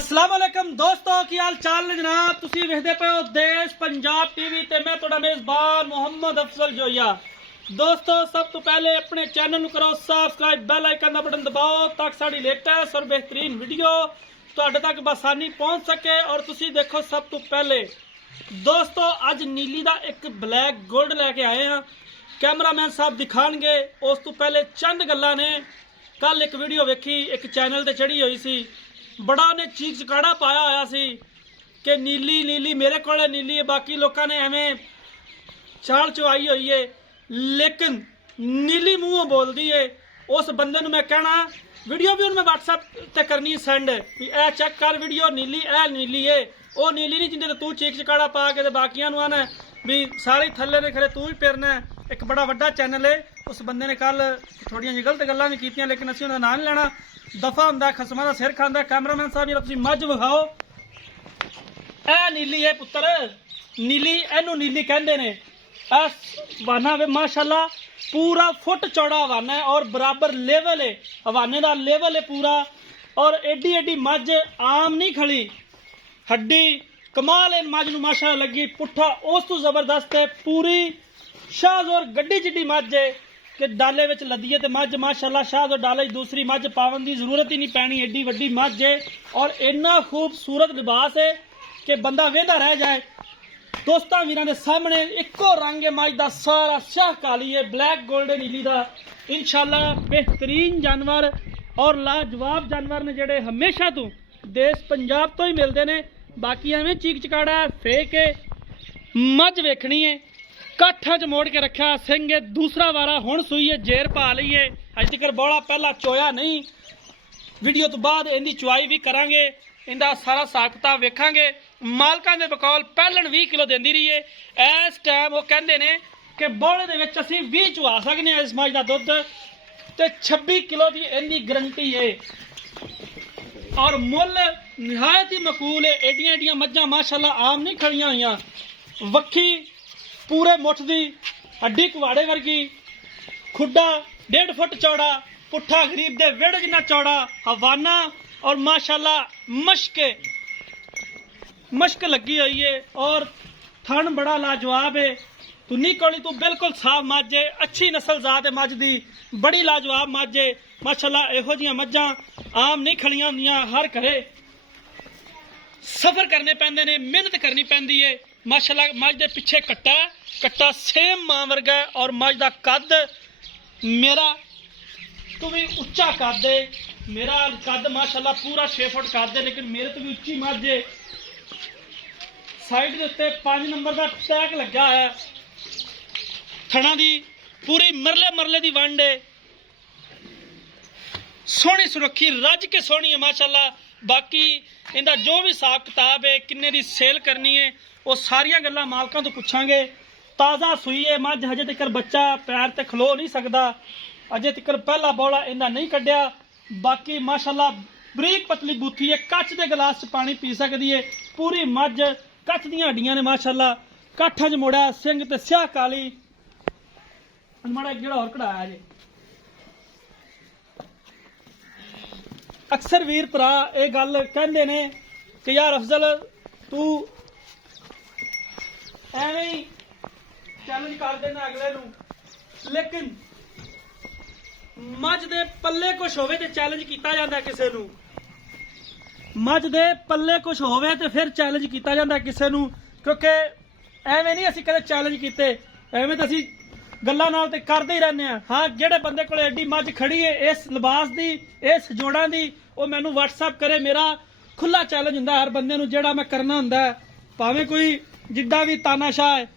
अस्सलाम वालेकुम दोस्तों की हाल चाल ने जनाब तुसी वेखदे पे हो देश पंजाब टीवी ते मैं तुहाडा मेज़बान मोहम्मद अफजल जोया। दोस्तों सब तो पहले अपने चैनल करो सबसक्राइब, बेल आइकन का बटन दबाओ ताकि साड़ी लेटेस्ट और बेहतरीन वीडियो तुहाडे तक बसानी पहुंच सके और तुसी देखो सब तो पहले। दोस्तों अज नीली दा एक ब्लैक गोल्ड लैके आए हैं, कैमरामैन साहब दिखाणगे। उस तो पहले चंद गल्लां ने, कल एक वीडियो वेखी एक चैनल ते चढ़ी हुई सी, बड़ा ने चीक चकाड़ा पाया होया सी कि नीली नीली मेरे को नीली है, बाकी लोगों ने एवं चाल चुआई हुई है, लेकिन नीली मूँहों बोलती है। उस बंदे मैं कहना वीडियो भी मैं व्हाट्सएप ते करनी सेंड भी ए चेक कर वीडियो नीली ए नीली है, वो नीली नहीं जिंदे तू चीक चकाड़ा पा के बाकियां आना भी सारे थल्ले ने खड़े तू ही फिरना। एक बड़ा वड्डा चैनल है, उस बंदे ने कल थोड़ियां जी गलत गल्लां भी कीतियां, लेकिन असीं उहदा नाम नहीं लेना। दफा हुंदा खसमां दा सिर खांदा। कैमरामैन साहब जी तुसीं मझ विखाओ, ए नीली है पुत्तर, नीली इहनूं नीली कहंदे ने। हवाना वे माशाल्लाह पूरा फुट चौड़ा हवाना है और बराबर लेवल है, हवाने का लेवल है पूरा। और एडी एडी मझ आम नहीं खड़ी, हड्डी कमाल है मझ नूं माशाल्लाह लगी। पुट्ठा उस तो जबरदस्त है, पूरी शाहजोर गड्डी जिड्डी मझ है कि डाले विच लदीए ते मझ माशाल्लाह शाहजोर डाले दूसरी मझ पावन की जरूरत ही नहीं पैनी, एडी वड्डी मझ है। और इन्ना खूबसूरत लिबास है कि बंदा वेंदा रह जाए। दोस्तों वीरां दे सामने इको रंग है मझ दा, सारा स्याह काली है, ब्लैक गोल्ड नीली दा। इंशाल्लाह बेहतरीन जानवर और लाजवाब जानवर ने जेडे हमेशा तो देश पंजाब तो ही मिलते हैं। बाकी एवं चीक चकाड़ा फेक है, मझ वेखनी है, काठा च मोड़ के रखा सिंह है, दूसरा वारा हुण सूई है, जेर पा ली है, अज तक बौला पहला चोया नहीं। वीडियो तो बाद इनकी चुआई भी करांगे, इनका सारा हिसाब किताब वेखांगे। मालकां दे बकौल पहलन 20 किलो देंदी रही है। इस टाइम वो कहंदे ने कि बौले दे विच असीं 20 चुआ सकने इस मझ दा दुध ते 26 किलो की इनकी गारंटी है। और मुल निहायत ही मकूल है। एडियां एडियां मझां माशाल्लाह आम नहीं खड़ियां हुईयां, वक्खी पूरे मुठ दी, हड्डी कुवाड़े वर्गी, खुड्डा 1.5 फुट चौड़ा, पुट्ठा गरीब दे वेड़ जिन्ना चौड़ा, हवाना और माशाल्लाह मश्क लगी हुई है। और थन बड़ा लाजवाब है, तुन्नी कोली तो बिल्कुल साफ मझ है, अच्छी नस्ल जात है मझ दी, बड़ी लाजवाब मझ है माशाल्लाह। इहो जिहियां मझां आम नहीं खड़ियां हुंदियां, हर घरे सफर करने पैंदे ने, मेहनत करनी पैंदी है माशाल्लाह। मझ दे पिछे कट्टा सेम मां वर्गा है और मझ दा कद मेरा तो भी उच्चा कद है, मेरा कद माशाल्लाह पूरा 6 फुट कद है, लेकिन मेरे तो भी उच्ची मझ है। साइड के उत्ते 5 नंबर का टैग लगा है, थणा दी पूरी मरले दी वंड है, सोहनी सुरखी रज के सोहनी है माशाल्लाह। बाकी इनका जो भी हिसाब किताब है, किन्ने दी सेल करनी है, वो सारियां गल्लां मालकां तो पुछांगे। ताज़ा सूई है मझ, हजे तक बच्चा पैर ते खलो नहीं सकता, अजे तक पहला बौला इन्ना नहीं कढ़िया। बाकी माशाल्लाह बरीक पतली बूथी है, कच के गिलास च पानी पी सकती है, पूरी मझ कच दी हड्डियां ने माशाल्लाह, काठा च मोड़ा सिंह ते स्याह काली। माड़ा जेड़ा होर कढ़ाया जे। अक्सर वीर भरा ये गल कहंदे ने कि यार अफजल तू एवें ही चैलेंज कर देना अगले नूं, लेकिन मझ दे पल्ले कुछ होवे ते चैलेंज किया जाता किसे नूं, मझ दे पल्ले कुछ होवे ते फिर चैलेंज किया जाता किसे नूं। क्योंकि एवें नहीं असीं कदे चैलेंज कीते, एवें तां असीं गल्लां नाल ते करदे ही रहने। हाँ जेड़े बंदे कोल एडी मझ खड़ी है इस लिबास दी, इस जोड़ां दी, वो मैनू व्हाट्सएप करे, मेरा खुला चैलेंज हुंदा हर बंदे नूं जेड़ा मैं करना हुंदा है, भावें कोई जिद्दां भी तानाशाह है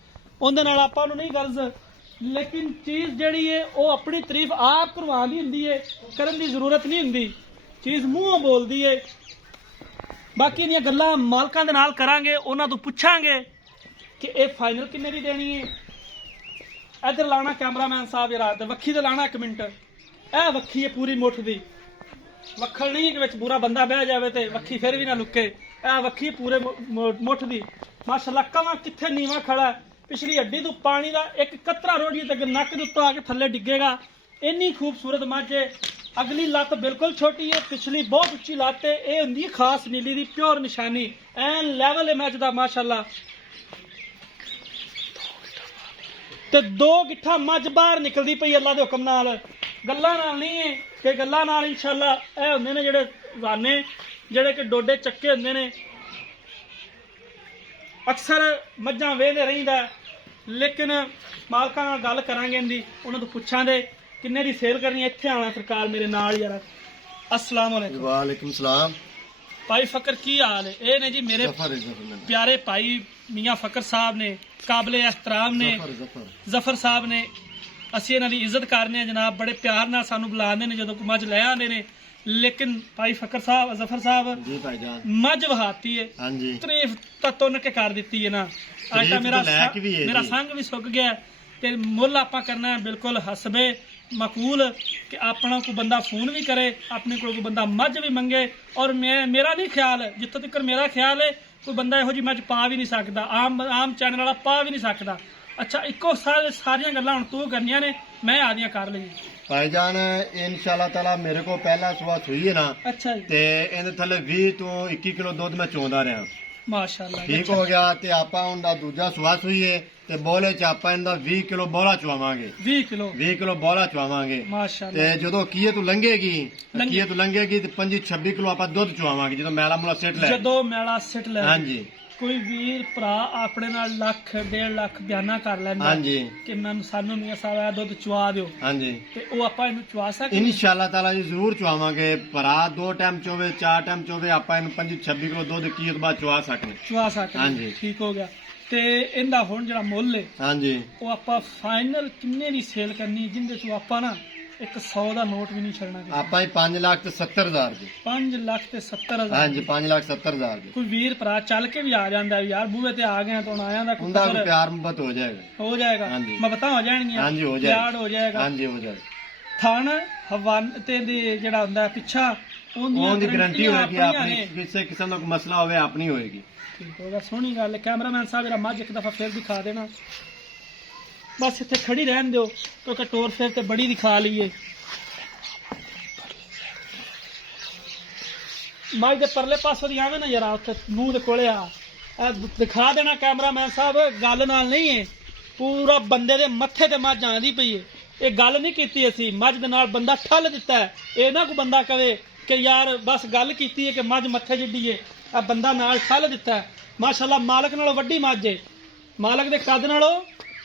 उहदे नाल आपां नूं नहीं गर्ज, लेकिन चीज़ जिहड़ी है वो अपनी तारीफ आप करवाउण दी हुंदी है, करन दी जरूरत नहीं हुंदी, चीज़ मूँहों बोलदी है। बाकी दियां गल्लां मालकां दे नाल करांगे, उन्हां तों पुछांगे कि ये फाइनल किन्ने दी देनी है। इधर लाना कैमरामैन साहब जरा, वक्खी ते लाना 1 मिनट। ए वक्खी है पूरी मुठ दी, वक्खल नहीं है कि पूरा बंदा बह जाए तो वक्खी फिर भी ना लुके। ए वक्खी पूरे मुठ दी माशाल्लाह। कवां कित्थे नीवा खड़ा है, पिछली हड्डी तो पानी का एक कतरा रोड़िए तक नक के उत्तों आके थल्ले डिगेगा, इन्नी खूबसूरत मझ है। अगली लत्त बिल्कुल छोटी है, पिछली बहुत उच्ची लत्त है। ये हुंदी खास नीली दी प्योर निशानी, एन लैवल है मैच दा माशाल्लाह। ते 2 गिट्ठा मझ बाहर निकलदी पई अल्लाह दे हुक्म नाल, गल्लां नाल नहीं है कि गल्लां नाल इंशाल्लाह ए हुंदे ने जेड़े वाने जेड़े कि डोडे चक्के हुंदे ने। अक्सर मझां वेहदे रहिंदा, लेकिन मालकां नाल गल करांगे इंदी, उन्हां तों पुछांगे किन्ने दी सेल करनी है। इत्थे आना सरकार मेरे नाल यार। अस्सलाम वालेकुम। वालेकुम सलाम। भाई फकर की हाल है? ये ने जी मेरे प्यारे भाई मियाँ फकर साहब ने, काबिल एहतराम ने, जफर साहब ने। असीं इन्हां दी इज्जत करने हैं जनाब, बड़े प्यार नाल सानू बुलांदे ने जदों मझ लै आंदे ने। लेकिन भाई फकर साहब, जफर साहब जी भाईजान, मझ वहाती है, हाँ जी, तारीफ तो तुन के कर दी है ना। आटा मेरा संग भी सुक गया ते मुल आपां करना है बिल्कुल हसबे मकूल कि अपना कोई बंदा फोन भी करे, अपने को बंदा मझ भी मंगे। और मेरा नहीं ख्याल है, जितों तक मेरा ख्याल है कोई बंदा इहो जी मझ पा भी नहीं सकता, आम चैनल वाला पा भी नहीं सकता। अच्छा इको सारियां गल्लां हुण तू करनियां ने, मैं आदियां कर लई भाईजान। इंशाअल्लाह ताला मेरे को पहला सुबह सुई है ना, अच्छा जी, ते इहदे थल्ले 20 तो 21 किलो दुध मैं चोंदा रहा, माशाअल्लाह ठीक हो गया। ते आपां उनदा दूजा सुबह सुई है ते बोले च आपां इनदा 20 किलो बोला चवावांगे, 20 किलो बोला चवावांगे माशाअल्लाह। ते जदों कीए तो लंघेगी ते 25-26 किलो आपां दुध चवावांगे जदों मैला मुला सिट ले, जदों मैला सिट ले। हाँ जी, कोई वीर भरा अपने नाल लाख 1.5 लाख बयाना कर लैंदा, हाँ जी, कि मैं सानू मियां साहब दुध चवा दिओ, हाँ जी, ते ओ आपां इनू चवा सकदे इंशाअल्लाह ताला जी जरूर चवावांगे। भरा 2 टाइम चोवे 4 टाइम चोवे आपां इन 25-26 किलो दुध की तो बाद चवा सकने, चवा सकदे। हाँ जी, ठीक हो गया। ते इंदा हुण जेड़ा मुੱਲ है, हाँ जी, ਉਹ ਆਪਾਂ ਫਾਈਨਲ ਕਿੰਨੇ ਦੀ ਸੇਲ ਕਰਨੀ ਜਿੰਦੇ ਚ ਆਪਾਂ ਨਾ ਇੱਕ 100 ਦਾ ਨੋਟ ਵੀ ਨਹੀਂ ਛੱਡਣਾ। ਆਪਾਂ ਹੀ 5,70,000 ਦੀ, 5 ਲੱਖ ਤੇ 70,000। ਹਾਂਜੀ 5,70,000 ਦੀ। ਕੋਈ ਵੀਰ ਭਰਾ ਚੱਲ ਕੇ ਵੀ ਆ ਜਾਂਦਾ ਯਾਰ, ਬੂਹੇ ਤੇ ਆ ਗਏ ਤਾਂ ਹੁਣ ਆਇਆਂ ਦਾ ਉਹਦਾ ਵੀ ਪਿਆਰ ਮੁਹੱਬਤ ਹੋ ਜਾਏਗਾ, ਹੋ ਜਾਏਗਾ, ਹਾਂਜੀ। ਮਬਤਾਂ ਹੋ ਜਾਣਗੀਆਂ, ਹਾਂਜੀ ਹੋ ਜਾਏਗਾ, ਯਾਰ ਹੋ ਜਾਏਗਾ, ਹਾਂਜੀ ਹੋ ਜਾਏਗਾ। ਥਣ ਹਵਾਨ ਤੇ ਦੀ ਜਿਹੜਾ ਹੁੰਦਾ ਪਿੱਛਾ ਉਹਦੀ ਗਾਰੰਟੀ ਹੋਏਗੀ, ਆਪਣੀ ਆਪਣੀ ਕਿਸੇ ਕਿਸਮ ਦਾ ਕੋਈ ਮਸਲਾ ਹੋਵੇ ਆਪਣੀ ਹੋਏਗੀ। ਠੀਕ ਹੋਗਾ, ਸੋਹਣੀ ਗੱਲ ਹੈ। ਕੈਮਰਾਮੈਨ ਸਾਹਿਬ ਜਰਾ ਮੱਝ ਇੱਕ ਦਫਾ ਫੇਰ ਦਿਖਾ ਦੇਣਾ, ਬਸ ਇੱਥੇ ਖੜੀ ਰਹਿਣ ਦਿਓ ਕਿਉਂਕਿ ਟੋਰ ਫੇਰ ਤੇ ਬੜੀ ਦਿਖਾ ਲਈਏ। ਮੱਝ ਦੇ ਪਰਲੇ ਪਾਸੋਂ ਦੀ ਆਵੇ ਨਾ ਜਰਾ, ਉੱਥੇ ਮੂੰਹ ਦੇ ਕੋਲੇ ਆ ਦਿਖਾ ਦੇਣਾ ਕੈਮਰਾਮੈਨ ਸਾਹਿਬ। ਗੱਲ ਨਾਲ ਨਹੀਂ ਹੈ, ਪੂਰਾ ਬੰਦੇ ਦੇ ਮੱਥੇ ਤੇ ਮੱਝ ਆਂਦੀ ਪਈ ਹੈ। ਇਹ ਗੱਲ ਨਹੀਂ ਕੀਤੀ ਅਸੀਂ, ਮੱਝ ਦੇ ਨਾਲ ਬੰਦਾ ਠੱਲ ਦਿੱਤਾ ਹੈ। ਇਹ ਨਾ ਕੋਈ ਬੰਦਾ ਕਵੇ ਕਿ ਯਾਰ ਬਸ ਗੱਲ ਕੀਤੀ ਹੈ ਕਿ ਮੱਝ ਮੱਥੇ ਜਿੱਡੀ ਹੈ, ਆ ਬੰਦਾ ਨਾਲ ਠੱਲ ਦਿੱਤਾ ਹੈ। ਮਾਸ਼ਾਅੱਲਾ ਮਾਲਕ ਨਾਲੋਂ ਵੱਡੀ ਮੱਝ ਹੈ, ਮਾਲਕ ਦੇ ਕੱਦ ਨਾਲੋਂ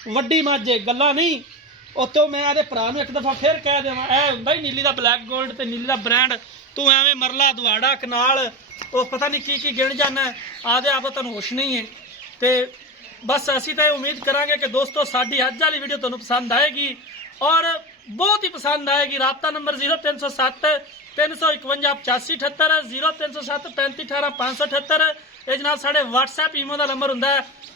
ਵੱਡੀ ਮੱਝ ਹੈ, ਗੱਲਾਂ ਨਹੀਂ। ਉੱਤੋਂ ਮੈਂ ਆਦੇ ਭਰਾ ਨੂੰ ਇੱਕ ਦਫਾ ਫੇਰ ਕਹਿ ਦੇਵਾਂ, ਇਹ ਹੁੰਦਾ ਹੀ ਨੀਲੀ ਦਾ ਬਲੈਕ ਗੋਲਡ ਤੇ ਨੀਲੀ ਦਾ ਬ੍ਰਾਂਡ। ਤੂੰ ਐਵੇਂ ਮਰਲਾ ਦਵਾੜਾ ਕਨਾਲ ਉਹ ਪਤਾ ਨਹੀਂ ਕੀ ਗਿਣ ਜਾਣਾ, ਆਦੇ ਆਪ ਤੁਹਾਨੂੰ ਹੋਸ਼ ਨਹੀਂ ਹੈ। ਤੇ ਬਸ ਅਸੀਂ ਤਾਂ ਇਹ ਉਮੀਦ ਕਰਾਂਗੇ ਕਿ ਦੋਸਤੋ ਸਾਡੀ ਅੱਜ ਵਾਲੀ ਵੀਡੀਓ ਤੁਹਾਨੂੰ ਪਸੰਦ ਆਏਗੀ और बहुत ही पसंद आएगी। राब्ता नंबर 0307 351 8578 0307 3518 578। ये जनाब साढ़े WhatsApp ईमो का नंबर होंगे।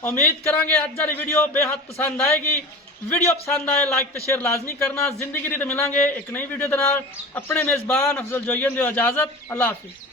उम्मीद करांगे अज वाली वीडियो बेहद पसंद आएगी। वीडियो पसंद आए लाइक तो शेयर लाजमी करना। जिंदगी तो मिलांगे एक नई वीडियो के नाल। अपने मेजबान अफजल जोयन दो इजाजत। अल्लाह हाफिज।